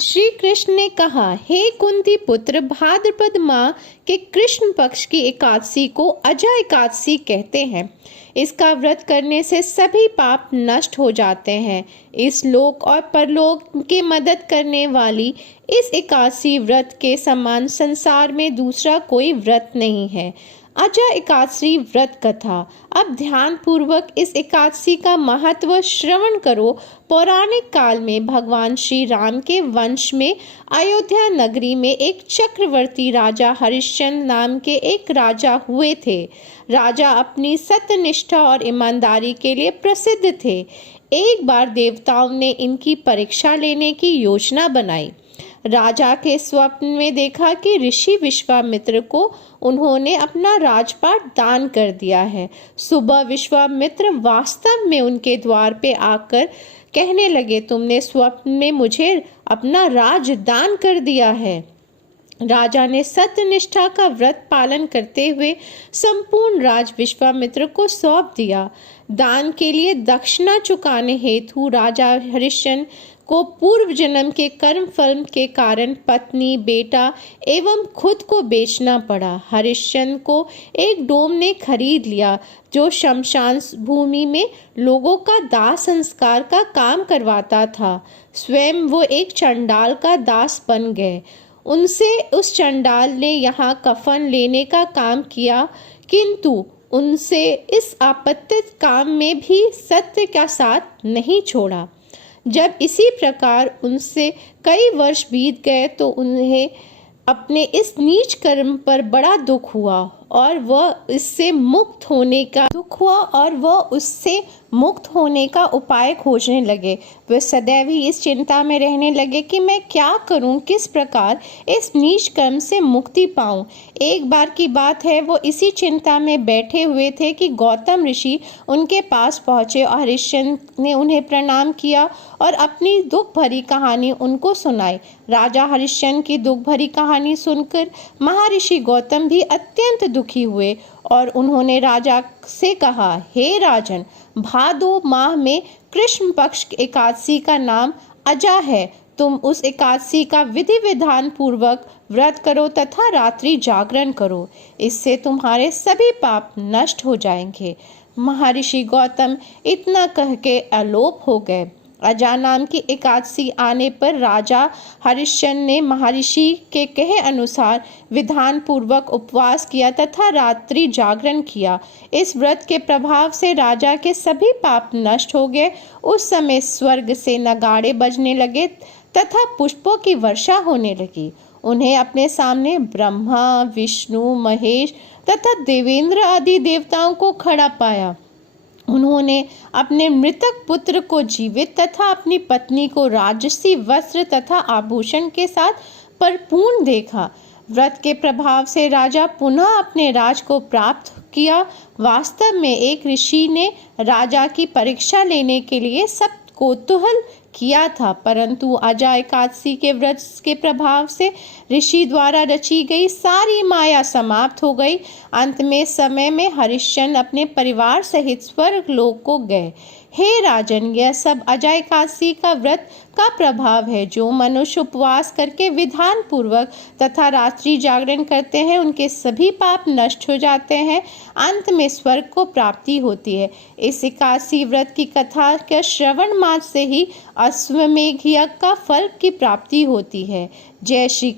श्री कृष्ण ने कहा, हे कुंती पुत्र, भाद्रपद माह के कृष्ण पक्ष की एकादशी को अजा एकादशी कहते हैं। इसका व्रत करने से सभी पाप नष्ट हो जाते हैं। इस लोक और परलोक की मदद करने वाली इस एकादशी व्रत के समान संसार में दूसरा कोई व्रत नहीं है। अजा एकादशी व्रत कथा। अब ध्यान पूर्वक इस एकादशी का महत्व श्रवण करो। पौराणिक काल में भगवान श्री राम के वंश में अयोध्या नगरी में एक चक्रवर्ती राजा हरिश्चंद्र नाम के एक राजा हुए थे। राजा अपनी सत्यनिष्ठा और ईमानदारी के लिए प्रसिद्ध थे। एक बार देवताओं ने इनकी परीक्षा लेने की योजना बनाई। राजा के स्वप्न में देखा कि ऋषि विश्वामित्र को उन्होंने अपना राजपाट दान कर दिया है। सुबह विश्वामित्र वास्तव में उनके द्वार पे आकर कहने लगे, तुमने स्वप्न में मुझे अपना राज दान कर दिया है। राजा ने सत्यनिष्ठा का व्रत पालन करते हुए संपूर्ण राज विश्वामित्र को सौंप दिया। दान के लिए दक्षिणा चुकाने हेतु राजा हरिश्चंद्र को पूर्व जन्म के कर्म फल के कारण पत्नी, बेटा एवं खुद को बेचना पड़ा। हरिश्चंद्र को एक डोम ने खरीद लिया जो शमशान भूमि में लोगों का दाह संस्कार का काम करवाता था। स्वयं वो एक चंडाल का दास बन गए। उनसे उस चंडाल ने यहाँ कफन लेने का काम किया, किंतु उनसे इस आपत्तित काम में भी सत्य का साथ नहीं छोड़ा। जब इसी प्रकार उनसे कई वर्ष बीत गए तो उन्हें अपने इस नीच कर्म पर बड़ा दुख हुआ और वह उससे मुक्त होने का उपाय खोजने लगे। वे सदैव ही इस चिंता में रहने लगे कि मैं क्या करूं, किस प्रकार इस नीच कर्म से मुक्ति पाऊं। एक बार की बात है, वो इसी चिंता में बैठे हुए थे कि गौतम ऋषि उनके पास पहुंचे और हरिश्चंद्र ने उन्हें प्रणाम किया और अपनी दुख भरी कहानी उनको सुनाई। राजा हरिश्चंद्र की दुख भरी कहानी सुनकर महर्षि गौतम भी अत्यंत दुखी हुए और उन्होंने राजा से कहा, हे राजन, भादो माह में कृष्ण पक्ष एकादशी का नाम अजा है। तुम उस एकादशी का विधि विधान पूर्वक व्रत करो तथा रात्रि जागरण करो। इससे तुम्हारे सभी पाप नष्ट हो जाएंगे। महर्षि गौतम इतना कह के अलोप हो गए। अजा नाम की एकादशी आने पर राजा हरिश्चंद्र ने महर्षि के कहे अनुसार विधान पूर्वक उपवास किया तथा रात्रि जागरण किया। इस व्रत के प्रभाव से राजा के सभी पाप नष्ट हो गए। उस समय स्वर्ग से नगाड़े बजने लगे तथा पुष्पों की वर्षा होने लगी। उन्हें अपने सामने ब्रह्मा, विष्णु, महेश तथा देवेंद्र आदि देवताओं को खड़ा पाया। उन्होंने अपने मृतक पुत्र को जीवित तथा अपनी पत्नी को राजसी वस्त्र तथा आभूषण के साथ परिपूर्ण देखा। व्रत के प्रभाव से राजा पुनः अपने राज को प्राप्त किया। वास्तव में एक ऋषि ने राजा की परीक्षा लेने के लिए सब कौतूहल किया था, परंतु अजा एकादशी के व्रत के प्रभाव से ऋषि द्वारा रची गई सारी माया समाप्त हो गई। अंत में समय में हरिश्चंद्र अपने परिवार सहित स्वर्ग लोक को गए। हे राजन, यह सब अजा एकादशी का व्रत का प्रभाव है। जो मनुष्य उपवास करके विधान पूर्वक तथा रात्रि जागरण करते हैं, उनके सभी पाप नष्ट हो जाते हैं। अंत में स्वर्ग को प्राप्ति होती है। इस एकादशी व्रत की कथा के श्रवण मात्र से ही अश्वमेध यज्ञ का फल की प्राप्ति होती है। जय श्री